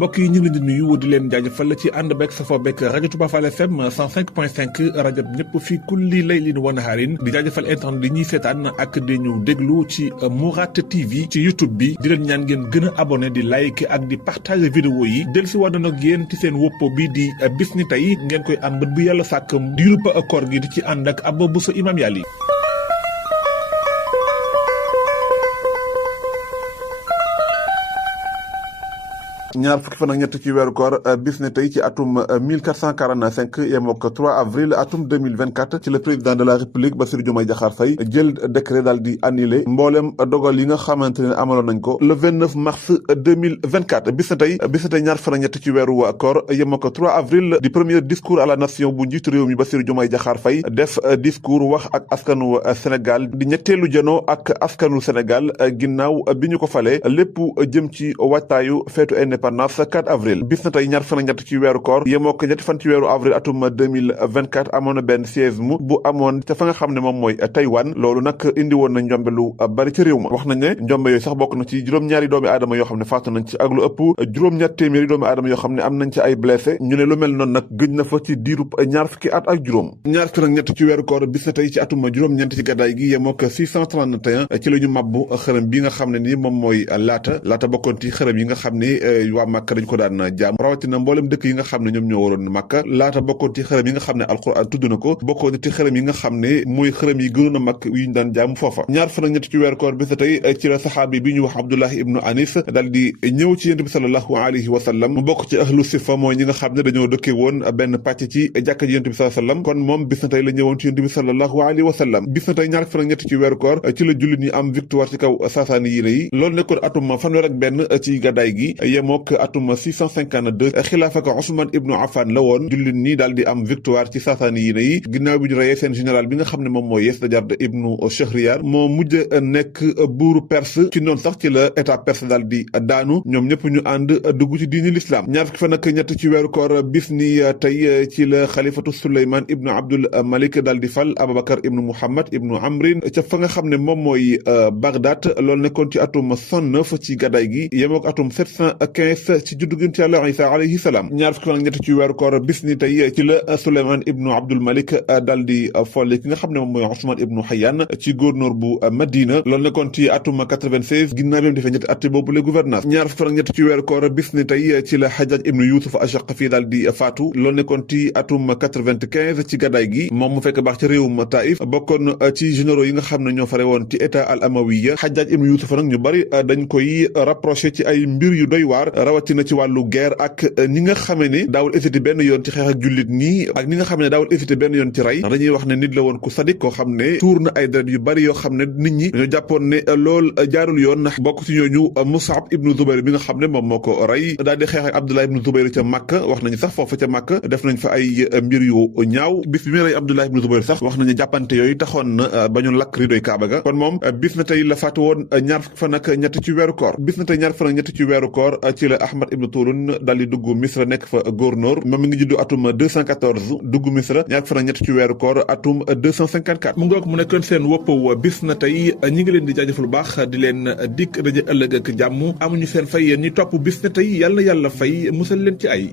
mbokk yi ñu ngi leen di nuyu di leen jaajëfal ci ànd beeg safoo beeg rajo Touba Fall FM 105.5 rajo ñëpp fii kulli laylin wa nahaarin di jaajëfal internet di ñuy seetaan ak di ñu déglu ci Mourad TV ci YouTube bi di leen ñaan ngeen gën a abonné di like ak di partager vidéo yi del si war na nag yéen ci seen woppo bi di bis ni tey ngeen koy ànd bët bu yàlla sàkk diirub koor gi di ci ànd ak Abba Bousso Imam Yali. ñaar fukki fan ak ñett ci weeru koor bis ne tey ci atum 1445 yemook 3 avril atum 2024 ci le président de la république Bassirou Diomaye Diakhar Faye jël décret daal di annulé mboolem dogal yi nga xamante ne amaloon nañ ko le 29 mars 2024 bis ne tey ñaar fan ak ñett ci weeru koor yemook 3 avril di premier discours à la nation bu njiitu réew mi Bassirou Diomaye Diakhar Faye def discours wax ak askanu Sénégal di ñetteelu janoo ak askanu Sénégal ginnaaw bi ñu ko falee lépp jëm ci waajtaayu feetu indépendance 4 avril bis na tey ñaar fan ak ñett ci weeru koor yemoo ko ñetti fan ci weeru avril atum 2024 amoon na benn séisme bu amoon ca fa nga xam ne moom mooy Taïwan loolu nag indi woon na njombe lu bari ci réew ma wax nañ ne njombe yooyu sax bokk na ci juróom-ñaari doomi aadama yoo xam ne faatu nañ ci ak lu ëpp juróom-ñaar téeméeri doomi aadama yoo xam ne am nañ ci ay blessé ñu ne lu mel noonu nag gëj na fa ci diirub ñaar fukki at ak juróom ñaar fan ak ñett ci weeru koor bis na tey ci atum juróom-ñeent ci gàddaay gi yemoo ko 631 ci la ñu mabbu xërëm bi nga xam ne ni moom mooy laata bokkoon ci xërëm yi nga xam ne waa Màkka dañ ko daan jaam rawatina mboolem dëkk yi nga xam ne ñoom ñoo waroon Màkka laata bokkoon ci xërëm yi nga xam ne alxuraan tudd na ko bokkoon ci xërëm yi nga xam ne mooy xërëm yi gënoon a mag yu ñu daan jaam foofa ñaar fan ak ñett ci weeru koor bi sa tey ci la saxaabi bi ñu wax Abdullah ibnu Anis dal di ñëw ci yonent bi sallallahu alayhi wa sallam mu bokk ci ahlu sifa mooy ñi nga xam ne dañoo dëkkee woon benn pàcc ci jàkka ji yonent bi sallallahu alayhi wa sallam kon moom bis na tey la ñëwoon ci yonent bi sallallahu alayhi wa sallam bis na tey ñaar fan ak ñett ci weeru koor ci la jullit ñi am victoire ci kaw saasaani yi loolu nekkoon atum fanweer ak benn ci gàddaay gi yemook atum 652 xilaafaka Ousmane ibnu Affan la woon jullit ñi daal di am victoire ci saasaani yi ginnaaw bi ñu reyee seen général bi nga xam ne moom mooy Yazdajerd ibnu Shahriyar moo mujj nekk buuru Perse ci noonu sax ci la état perse daal di daanu ñoom ñëpp ñu ànd dugg ci diini l'islam ñaar fukki fan ak ñett ci weeru koor bis ni tey ci la xalifatu Suleyman ibnu Abdul Malik daal di fal Abubakar ibnu Muhammad ibnu Amrin ca fa nga xam ne moom mooy Bagdad loolu nekkoon ci atum 109 ci gàddaay gi yemook atum 715 ci juddu ci Yàlla Isa alayhi salaam ñaar fukki fan ak ñett ci weeru koor bis ni tey ci la Suleyman ibnu Abdul Malik daal di folli ki nga xam ne moom mooy Ousmane ibnu Hayyan ci gouverneur bu Madina loolu nekkoon ci atum 96 ginnaaw bi mu defee ñetti at boobu la gouvernance ñaar fukki fan ak ñett ci weeru koor bis ni tey ci la Hajjaj ibnu Yusuf Ashaqafi daal di faatu loolu nekkoon ci atum 95 ci gàddaay gi moom mu fekk baax ci réewum Taïf bokkoon ci généraux yi nga xam ne ñoo fare woon ci état al amawiya Hajjaj ibnu Yusuf nag ñu bari dañ koy rapproché ci ay mbir yu doy waar rawatina ci wàllu guerre ak ñi nga xamee ne daawul hésité benn yoon ci xeex ak jullit ñi ak ñi nga xam ne daawul hésité benn yoon ci rey ndax dañuy wax ne nit la woon ku sadik koo xam ne tuur na ay deret yu bari yoo xam ne nit ñi dañoo jàppoon ne lool jaarul yoon ndax bokk ci ñooñu Mus'ab ibnu Zubayr bi nga xam ne moom moo ko rey daal di xeex ak Abdullah ibnu Zubayr ca Makka wax nañu sax foofu ca Makka def nañ fa ay mbir yu ñaaw bis bi muy rey Abdullah ibnu Zubayr sax wax nañu jàppante yooyu taxoon na ba ñu lakk ridoy Kaaba ga kon moom bis na tey la faatu woon ñaar fan ak ñett ci weeru koor bis na tey ñaar fan ak ñett ci weeru koor ci la Ahmad ibnu Tulun daal di dugg Misra nekk fa gouverneur moom mi ngi juddu atum 214 dugg Misra ñaar fan ak ñett ci weeru koor atum 254 mu ngoog mu nekkoon seen woppaw bis na tey ñi ngi leen di jaajëfal bu baax di leen dikk daje ëllëg ak jàmm amuñu seen fay yéen ñi topp bis na tey yàlla fay musal leen ci ay